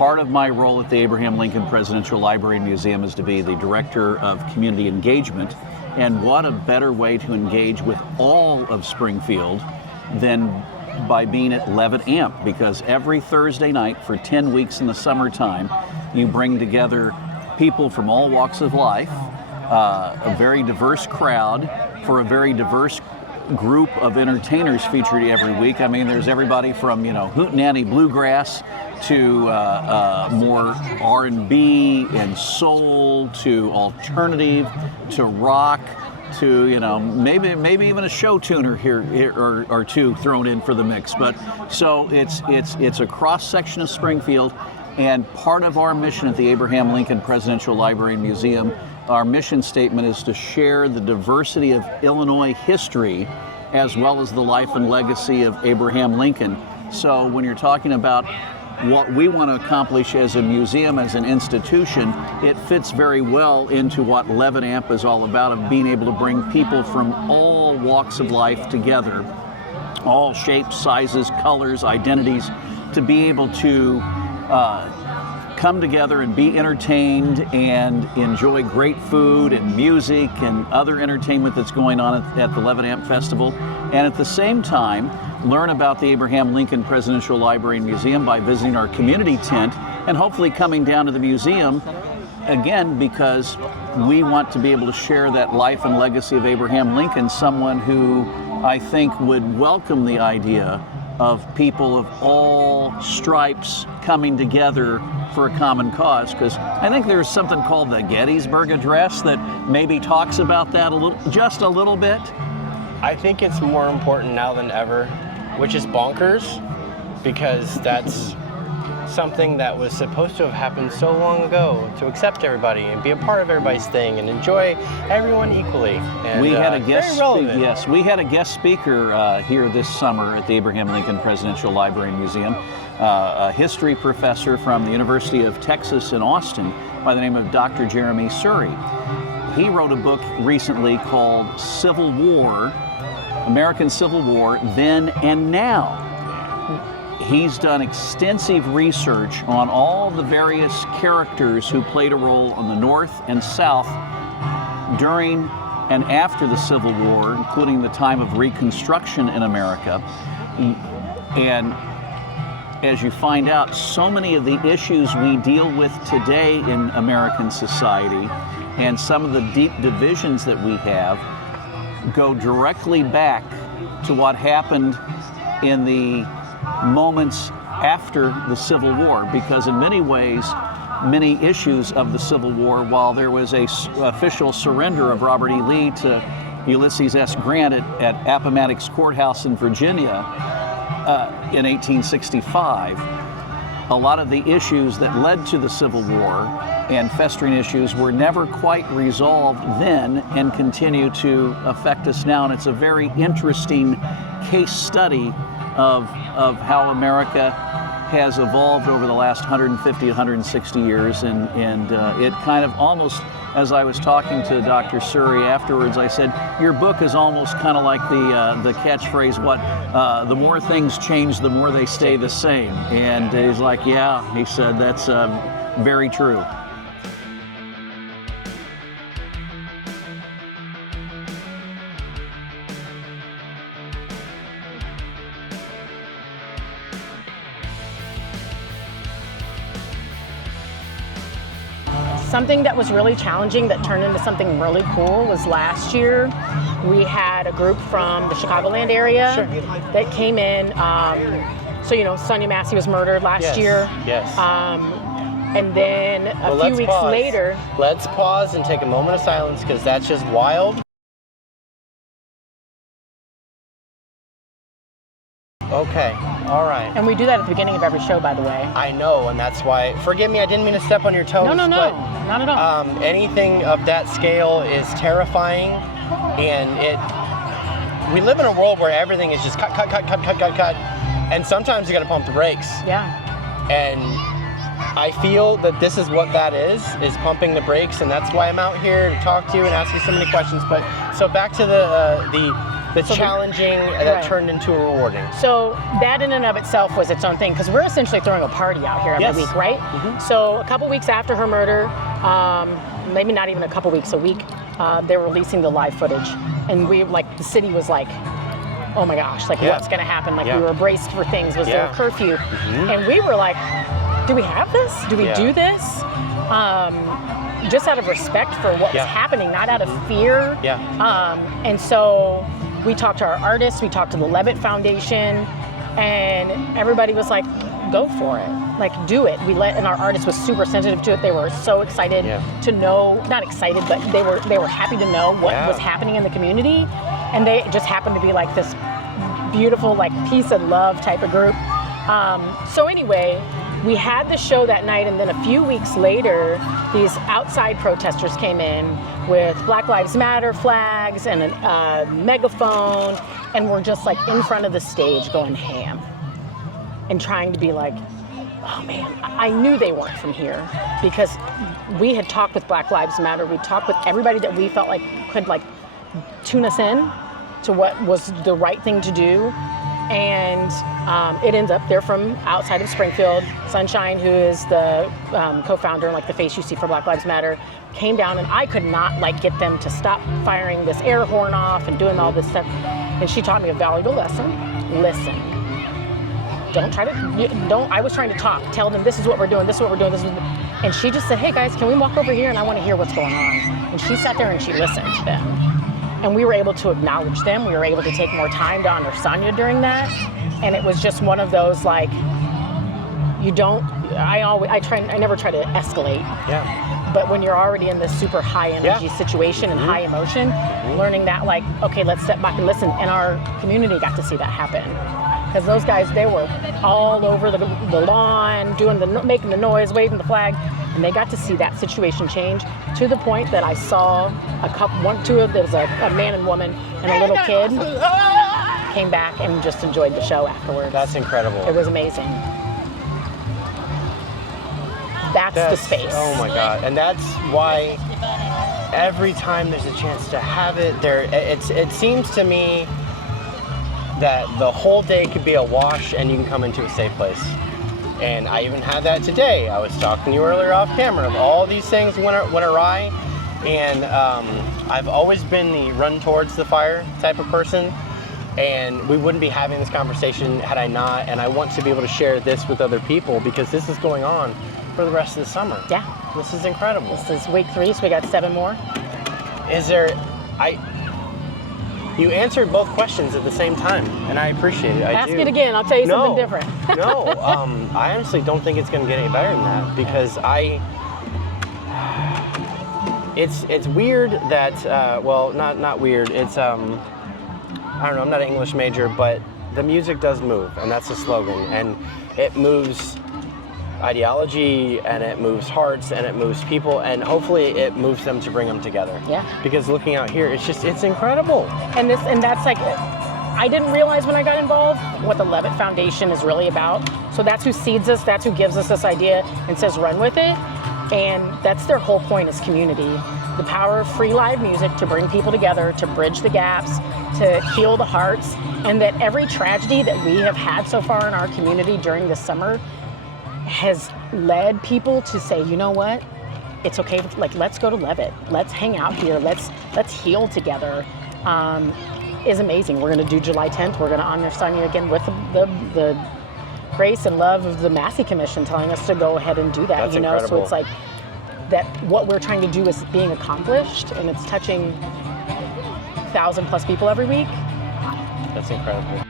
part of my role at the Abraham Lincoln Presidential Library and Museum is to be the Director of Community Engagement. And what a better way to engage with all of Springfield than by being at Levitt AMP, because every Thursday night for 10 weeks in the summertime, you bring together people from all walks of life, a very diverse crowd for a very diverse group of entertainers featured every week. I mean, there's everybody from, hootenanny bluegrass to more R&B and soul to alternative to rock to maybe even a show tuner here or two thrown in for the mix. But so it's a cross section of Springfield, and part of our mission at the Abraham Lincoln Presidential Library and Museum, our mission statement is to share the diversity of Illinois history as well as the life and legacy of Abraham Lincoln. So when you're talking about what we want to accomplish as a museum, as an institution, it fits very well into what Levitt AMP is all about, of being able to bring people from all walks of life together, all shapes, sizes, colors, identities, to be able to come together and be entertained and enjoy great food and music and other entertainment that's going on at the Levitt AMP Festival. And at the same time, learn about the Abraham Lincoln Presidential Library and Museum by visiting our community tent and hopefully coming down to the museum again, because we want to be able to share that life and legacy of Abraham Lincoln, someone who I think would welcome the idea of people of all stripes coming together for a common cause. Because I think there's something called the Gettysburg Address that maybe talks about that just a little bit. I think it's more important now than ever, which is bonkers, because that's something that was supposed to have happened so long ago, to accept everybody and be a part of everybody's thing and enjoy everyone equally. And we had a guest yes, we had a guest speaker here this summer at the Abraham Lincoln Presidential Library and Museum, a history professor from the University of Texas in Austin by the name of Dr. Jeremy Surrey. He wrote a book recently called Civil War, American Civil War, Then and Now. He's done extensive research on all the various characters who played a role on the North and South during and after the Civil War, including the time of Reconstruction in America. And as you find out, so many of the issues we deal with today in American society and some of the deep divisions that we have go directly back to what happened in the moments after the Civil War, because in many ways, many issues of the Civil War, while there was a official surrender of Robert E. Lee to Ulysses S. Grant at Appomattox Courthouse in Virginia in 1865, a lot of the issues that led to the Civil War and festering issues were never quite resolved then and continue to affect us now. And it's a very interesting case study of how America has evolved over the last 150, 160 years. And it kind of almost, as I was talking to Dr. Surrey afterwards, I said, your book is almost kind of like the catchphrase, the more things change, the more they stay the same. And he's like, yeah, he said, that's very true. Something that was really challenging that turned into something really cool was last year we had a group from the Chicagoland area that came in. So, Sonia Massey was murdered last year. Yes. And then a few weeks later. Let's pause and take a moment of silence, because that's just wild. Okay, all right. And we do that at the beginning of every show, by the way. I know, and that's why, forgive me, I didn't mean to step on your toes. No, but, not at all. Anything of that scale is terrifying, and we live in a world where everything is just cut, and sometimes you gotta pump the brakes. Yeah. And I feel that this is what that is pumping the brakes, and that's why I'm out here to talk to you and ask you so many questions. But so back to the the challenging that turned into rewarding. So that in and of itself was its own thing, because we're essentially throwing a party out here every week, right? So a couple weeks after her murder, maybe not even a couple weeks, a week, they were releasing the live footage, and we the city was like, oh my gosh, what's gonna happen? We were braced for things. Was there a curfew? And we were like, do we have this? Do we do this? Just out of respect for what was happening, not out of fear. And so we talked to our artists, we talked to the Levitt Foundation, and everybody was like, go for it. Do it. And our artist was super sensitive to it. They were so excited to know, not excited, but they were happy to know what was happening in the community. And they just happened to be this beautiful, peace and love type of group. So anyway, we had the show that night, and then a few weeks later, these outside protesters came in with Black Lives Matter flags and a megaphone, and were just in front of the stage going ham and trying to be oh man, I knew they weren't from here, because we had talked with Black Lives Matter. We talked with everybody that we felt could tune us in to what was the right thing to do. And it ends up they're from outside of Springfield. Sunshine, who is the co-founder and the face you see for Black Lives Matter, came down, and I could not get them to stop firing this air horn off and doing all this stuff. And she taught me a valuable lesson. Listen. I was trying to talk, tell them this is what we're doing, this is what we're doing, this is what, and she just said, hey guys, can we walk over here, and I want to hear what's going on. And she sat there and she listened to them. And we were able to acknowledge them. We were able to take more time to honor Sonia during that. And it was just one of those I never try to escalate. But when you're already in this super high energy situation and high emotion, learning that okay, let's step back and listen. And our community got to see that happen. Because those guys, they were all over the lawn, making the noise, waving the flag, and they got to see that situation change to the point that I saw there was a man and woman and a little kid came back and just enjoyed the show afterwards. That's incredible. It was amazing. That's the space. Oh my God, and that's why every time there's a chance to have it there, it seems to me that the whole day could be a wash and you can come into a safe place. And I even had that today. I was talking to you earlier off camera of all these things went awry, and I've always been the run towards the fire type of person, and we wouldn't be having this conversation had I not, and I want to be able to share this with other people, because this is going on for the rest of the summer. Yeah. This is incredible. This is week 3, so we got 7 more. You answered both questions at the same time, and I appreciate it. Ask it again. I'll tell you something different. No, I honestly don't think it's going to get any better than that, because it's weird that not weird. It's I don't know. I'm not an English major, but the music does move, and that's the slogan, and it moves ideology, and it moves hearts, and it moves people, and hopefully it moves them to bring them together. Yeah. Because looking out here, it's incredible. And that's I didn't realize when I got involved what the Levitt Foundation is really about. So that's who seeds us, that's who gives us this idea and says run with it. And that's their whole point, is community. The power of free live music to bring people together, to bridge the gaps, to heal the hearts, and that every tragedy that we have had so far in our community during the summer has led people to say, you know what, it's okay, let's go to Levitt, let's hang out here, let's heal together, is amazing. We're going to do July 10th, we're going to honor Sonia again with the grace and love of the Massey Commission telling us to go ahead and do that. That's incredible. So it's that what we're trying to do is being accomplished, and it's touching 1,000+ people every week. That's incredible.